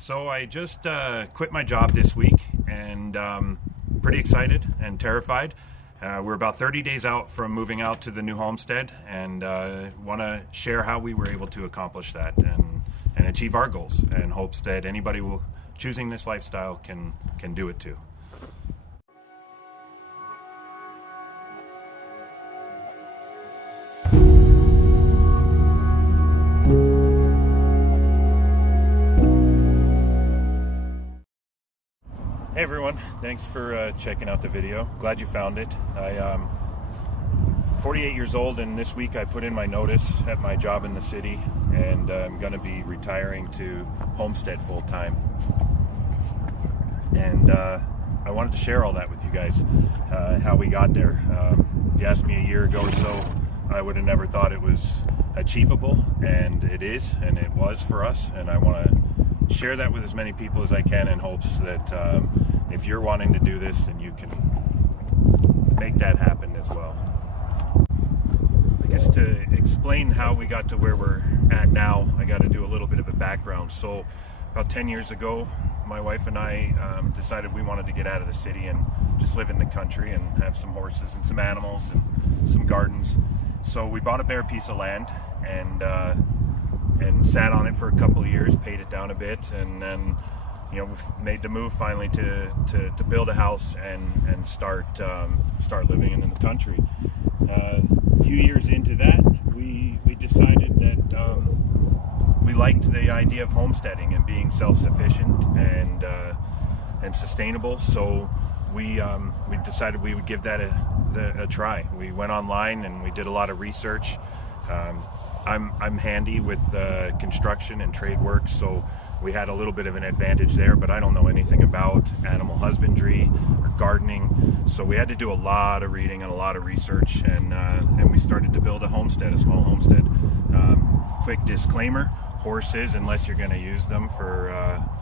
So I just quit my job this week and pretty excited and terrified. We're about 30 days out from moving out to the new homestead and want to share how we were able to accomplish that and achieve our goals, and hopes that anybody will choosing this lifestyle can do it too. Hey everyone, thanks for checking out the video. Glad you found it. I'm 48 years old, and this week I put in my notice at my job in the city, and I'm going to be retiring to Homestead full time. And I wanted to share all that with you guys, how we got there. If you asked me a year ago or so, I would have never thought it was achievable, and it is, and it was for us. And I want to share that with as many people as I can, in hopes that if you're wanting to do this, then you can make that happen as well. I guess to explain how we got to where we're at now, I got to do a little bit of a background. So about 10 years ago, my wife and I decided we wanted to get out of the city and just live in the country and have some horses and some animals and some gardens. So we bought a bare piece of land and sat on it for a couple of years, paid it down a bit, and then we made the move finally to build a house and start living in the country. A few years into that, we decided that we liked the idea of homesteading and being self-sufficient and sustainable. So we decided we would give that a try. We went online and we did a lot of research. I'm handy with construction and trade work, so we had a little bit of an advantage there, but I don't know anything about animal husbandry or gardening, so we had to do a lot of reading and a lot of research, and we started to build a small homestead. Quick disclaimer: horses, unless you're going to use them for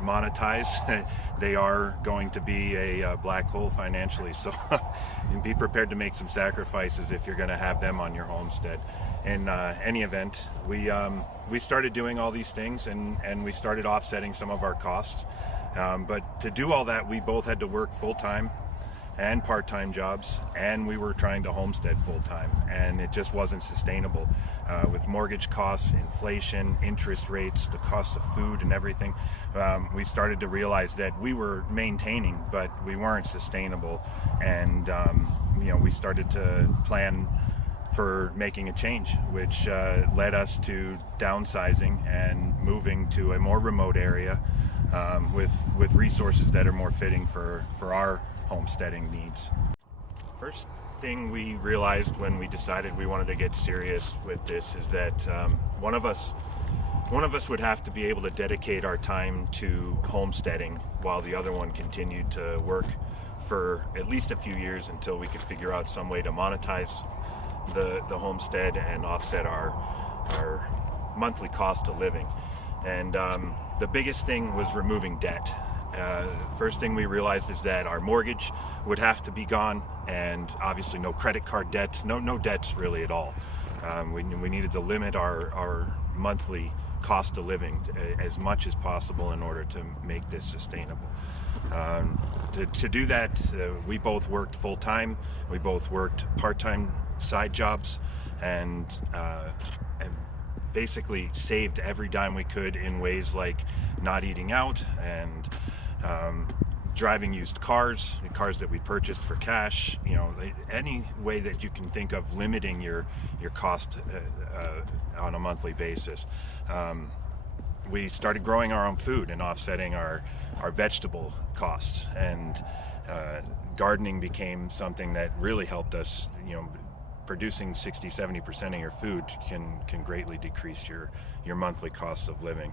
monetize, they are going to be a black hole financially, so be prepared to make some sacrifices if you're going to have them on your homestead. In any event, we started doing all these things, and we started offsetting some of our costs, but to do all that, we both had to work full-time and part-time jobs, and we were trying to homestead full-time, and it just wasn't sustainable. With mortgage costs, inflation, interest rates, the cost of food and everything, we started to realize that we were maintaining, but we weren't sustainable, and we started to plan for making a change, which led us to downsizing and moving to a more remote area with resources that are more fitting for our homesteading needs. First thing we realized when we decided we wanted to get serious with this is that one of us would have to be able to dedicate our time to homesteading while the other one continued to work for at least a few years, until we could figure out some way to monetize the homestead and offset our monthly cost of living. And the biggest thing was removing debt. First thing we realized is that our mortgage would have to be gone, and obviously no credit card debts, no debts really at all. We needed to limit our monthly cost of living as much as possible in order to make this sustainable. To do that, we both worked full-time, we both worked part-time side jobs, and basically saved every dime we could in ways like not eating out and driving used cars that we purchased for cash. Any way that you can think of limiting your cost on a monthly basis. We started growing our own food and offsetting our vegetable costs, and gardening became something that really helped us. Producing 60-70% of your food can greatly decrease your monthly costs of living.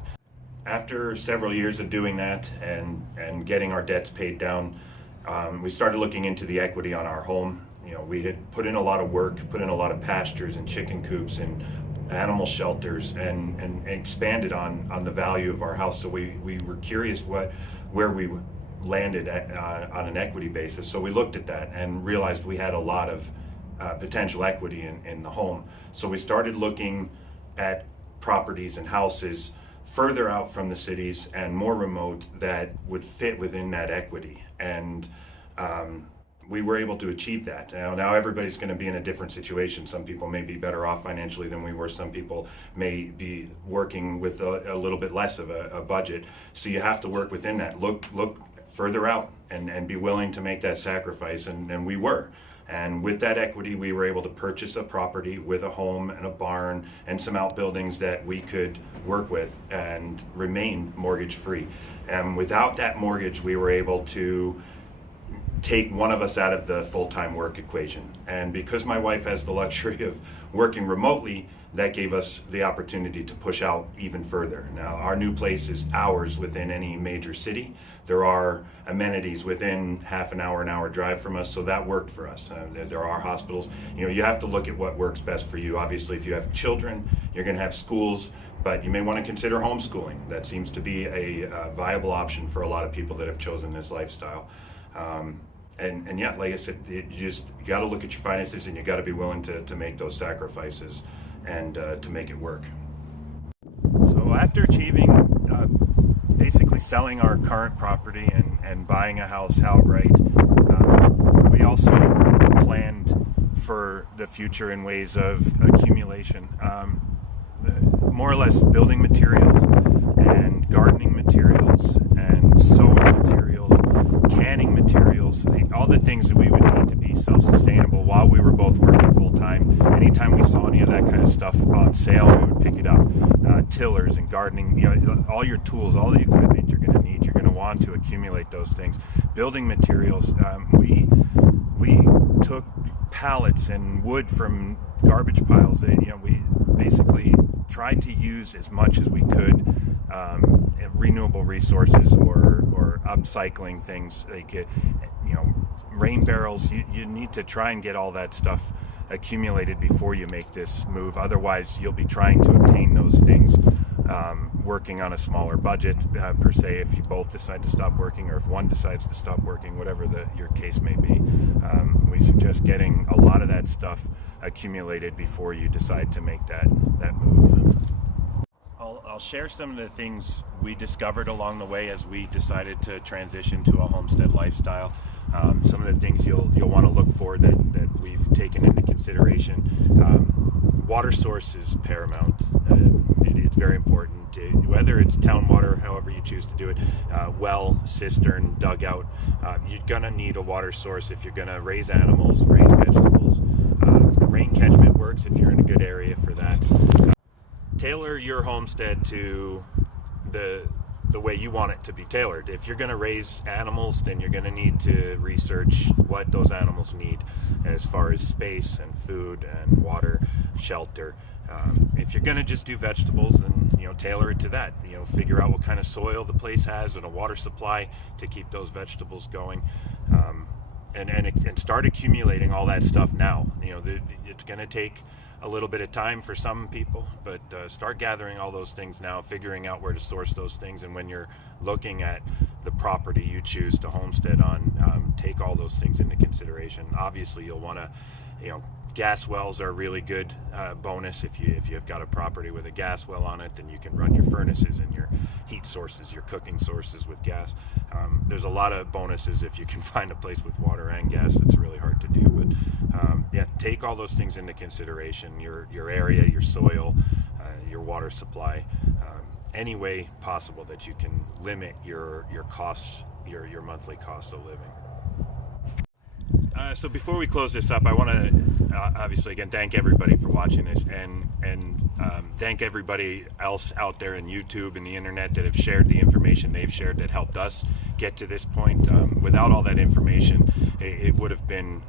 After several years of doing that and getting our debts paid down, we started looking into the equity on our home. We had put in a lot of work, put in a lot of pastures and chicken coops and animal shelters, and expanded on the value of our house. So we were curious where we landed on an equity basis. So we looked at that and realized we had a lot of potential equity in the home. So we started looking at properties and houses further out from the cities and more remote that would fit within that equity. And we were able to achieve that. Now everybody's going to be in a different situation. Some people may be better off financially than we were. Some people may be working with a little bit less of a budget. So you have to work within that. Look further out and be willing to make that sacrifice. And we were. And with that equity, we were able to purchase a property with a home and a barn and some outbuildings that we could work with and remain mortgage free. And without that mortgage, we were able to take one of us out of the full-time work equation. And because my wife has the luxury of working remotely, that gave us the opportunity to push out even further. Now, our new place is hours within any major city. There are amenities within half an hour drive from us, so that worked for us. There are hospitals. You have to look at what works best for you. Obviously, if you have children, you're going to have schools, but you may want to consider homeschooling. That seems to be a viable option for a lot of people that have chosen this lifestyle. And yeah, like I said, you got to look at your finances, and you got to be willing to make those sacrifices and to make it work. So after achieving basically selling our current property and buying a house outright, we also planned for the future in ways of accumulation, more or less building materials and gardening materials and sewing materials, canning materials, all the things that we would need to be self-sustainable while we were both working full-time. Anytime we saw any of that kind of stuff on sale, we would pick it up. Tillers and gardening, all your tools, all the equipment you're going to need, you're going to want to accumulate those things. Building materials, we took pallets and wood from garbage piles. We basically tried to use as much as we could renewable resources or upcycling things like rain barrels. You need to try and get all that stuff accumulated before you make this move. Otherwise, you'll be trying to obtain those things working on a smaller budget per se, if you both decide to stop working, or if one decides to stop working, whatever your case may be. We suggest getting a lot of that stuff accumulated before you decide to make that move. I'll share some of the things we discovered along the way as we decided to transition to a homestead lifestyle. Some of the things you'll want to look for that we've taken into consideration. Water source is paramount. It's very important. Whether it's town water, however you choose to do it, well, cistern, dugout, you're going to need a water source if you're going to raise animals, raise vegetables. Rain catchment works if you're in a good area for that. Tailor your homestead to the way you want it to be tailored. If you're going to raise animals, then you're going to need to research what those animals need as far as space and food and water, shelter. If you're going to just do vegetables, then tailor it to that. Figure out what kind of soil the place has and a water supply to keep those vegetables going. And start accumulating all that stuff now. It's going to take a little bit of time for some people, but start gathering all those things now, figuring out where to source those things. And when you're looking at the property you choose to homestead on, take all those things into consideration. Obviously, you'll want to, gas wells are a really good bonus. If you've got a property with a gas well on it, then you can run your furnaces and your heat sources, your cooking sources with gas. There's a lot of bonuses if you can find a place with water and gas. That's really hard to do, but yeah, take all those things into consideration. Your area, your soil, your water supply, any way possible that you can limit your costs, your monthly costs of living. So before we close this up, I want to obviously again thank everybody for watching this, and thank everybody else out there in YouTube and the internet that have shared the information they've shared that helped us get to this point. Without all that information, it would have been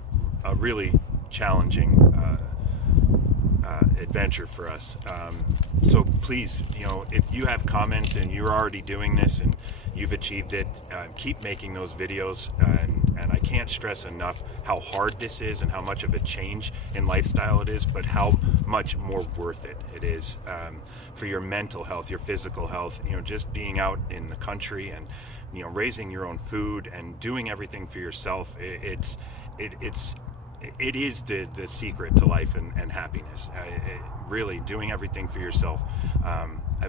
a really challenging adventure for us. So please, if you have comments and you're already doing this and you've achieved it, keep making those videos. And I can't stress enough how hard this is and how much of a change in lifestyle it is, but how much more worth it is for your mental health, your physical health. Just being out in the country and raising your own food and doing everything for yourself. It is the secret to life and happiness. Really doing everything for yourself.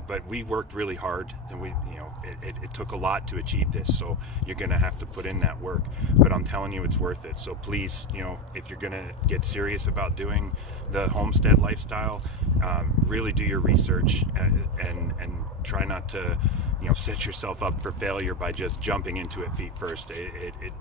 but we worked really hard, and it took a lot to achieve this. So you're going to have to put in that work, but I'm telling you, it's worth it. So please, if you're going to get serious about doing the homestead lifestyle, really do your research, and try not to set yourself up for failure by just jumping into it feet first.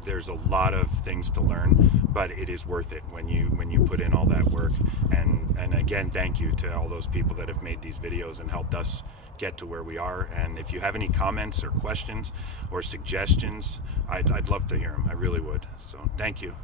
There's a lot of things to learn, but it is worth it when you put in all that work. And again, thank you to all those people that have made these videos and helped us get to where we are. And if you have any comments or questions or suggestions, I'd love to hear them. I really would. So thank you.